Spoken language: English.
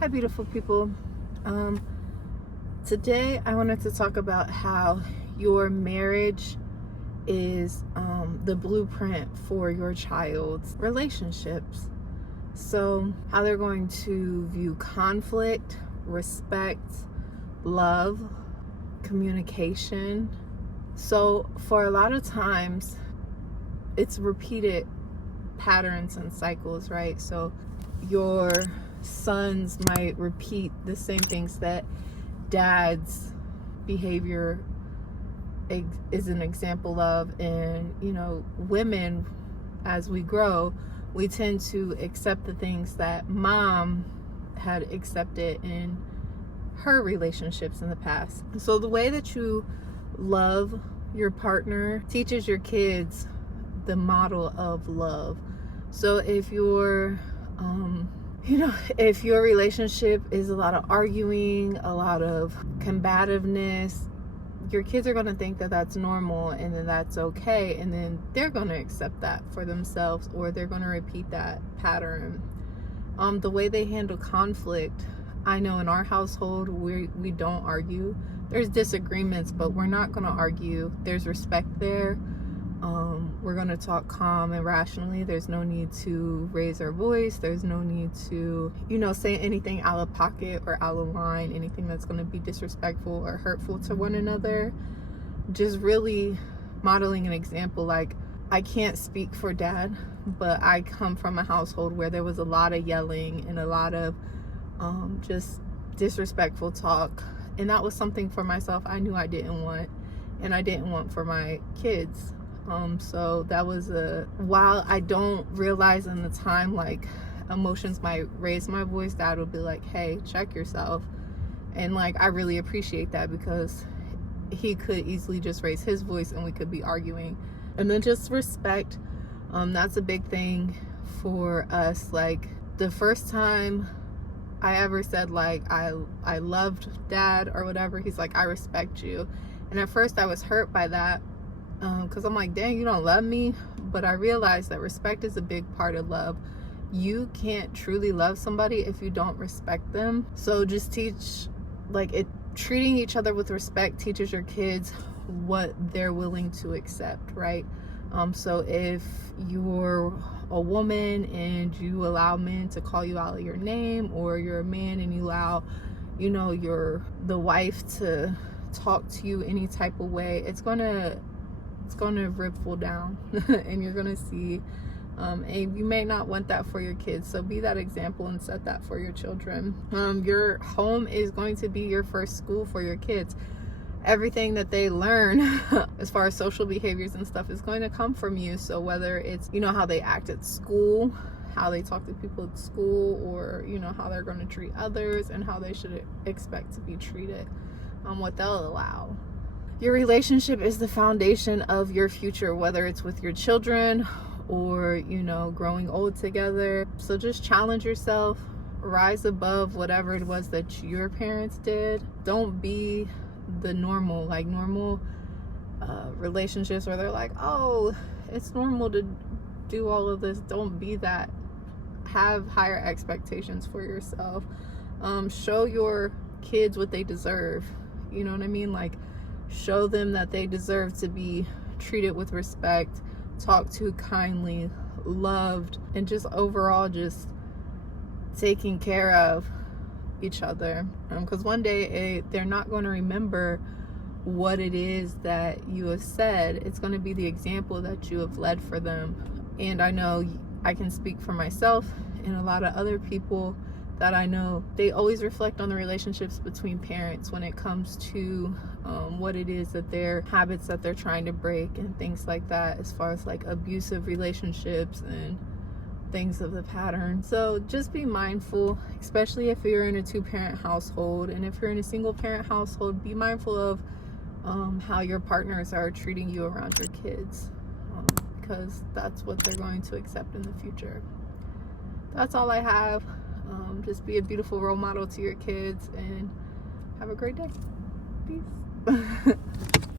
Hi, beautiful people. Um, Today, I wanted to talk about how your marriage is the blueprint for your child's relationships. So, how they're going to view conflict, respect, love, communication. So, for a lot of times, it's repeated patterns and cycles, right? So, your sons might repeat the same things that dad's behavior is an example of. And women, as we grow, we tend to accept the things that mom had accepted in her relationships in the past. So the way that you love your partner teaches your kids the model of love. So if if your relationship is a lot of arguing, a lot of combativeness, your kids are going to think that that's normal and then that's okay, and then they're going to accept that for themselves, or they're going to repeat that pattern. The way they handle conflict, I know in our household we don't argue. There's disagreements, but we're not going to argue. There's respect there. We're going to talk calm and rationally. There's no need to raise our voice. There's no need to, say anything out of pocket or out of line, anything that's going to be disrespectful or hurtful to one another. Just really modeling an example. Like, I can't speak for dad, but I come from a household where there was a lot of yelling and a lot of just disrespectful talk. And that was something for myself I knew I didn't want, and I didn't want for my kids. So that was while I don't realize in the time, like, emotions might raise my voice, dad would be like, hey, check yourself. And like, I really appreciate that, because he could easily just raise his voice and we could be arguing. And then just respect. That's a big thing for us. Like, the first time I ever said, like, I loved dad or whatever, he's like, I respect you. And at first I was hurt by that, because I'm like, dang, you don't love me. But I realized that respect is a big part of love. You can't truly love somebody if you don't respect them. So just treating each other with respect teaches your kids what they're willing to accept, right? So if you're a woman and you allow men to call you out of your name, or you're a man and you allow, the wife to talk to you any type of way, it's gonna ripple down and you're gonna see, and you may not want that for your kids. So be that example and set that for your children. Your home is going to be your first school for your kids. Everything that they learn as far as social behaviors and stuff is going to come from you. So whether it's how they act at school, how they talk to people at school, or how they're going to treat others and how they should expect to be treated, what they'll allow. Your relationship is the foundation of your future, whether it's with your children or growing old together. So just challenge yourself, rise above whatever it was that your parents did. Don't be the normal relationships where they're like, oh, it's normal to do all of this. Don't be that. Have higher expectations for yourself. Show your kids what they deserve. You know what I mean? Like, show them that they deserve to be treated with respect, talked to kindly, loved, and just overall just taking care of each other. Because one day they're not going to remember what it is that you have said. It's going to be the example that you have led for them. And I know I can speak for myself and a lot of other people that I know, they always reflect on the relationships between parents when it comes to what it is that their habits that they're trying to break and things like that, as far as like abusive relationships and things of the pattern. So just be mindful, especially if you're in a 2-parent household. And if you're in a single parent household, be mindful of how your partners are treating you around your kids, because that's what they're going to accept in the future. That's all I have. Just be a beautiful role model to your kids and have a great day. Peace.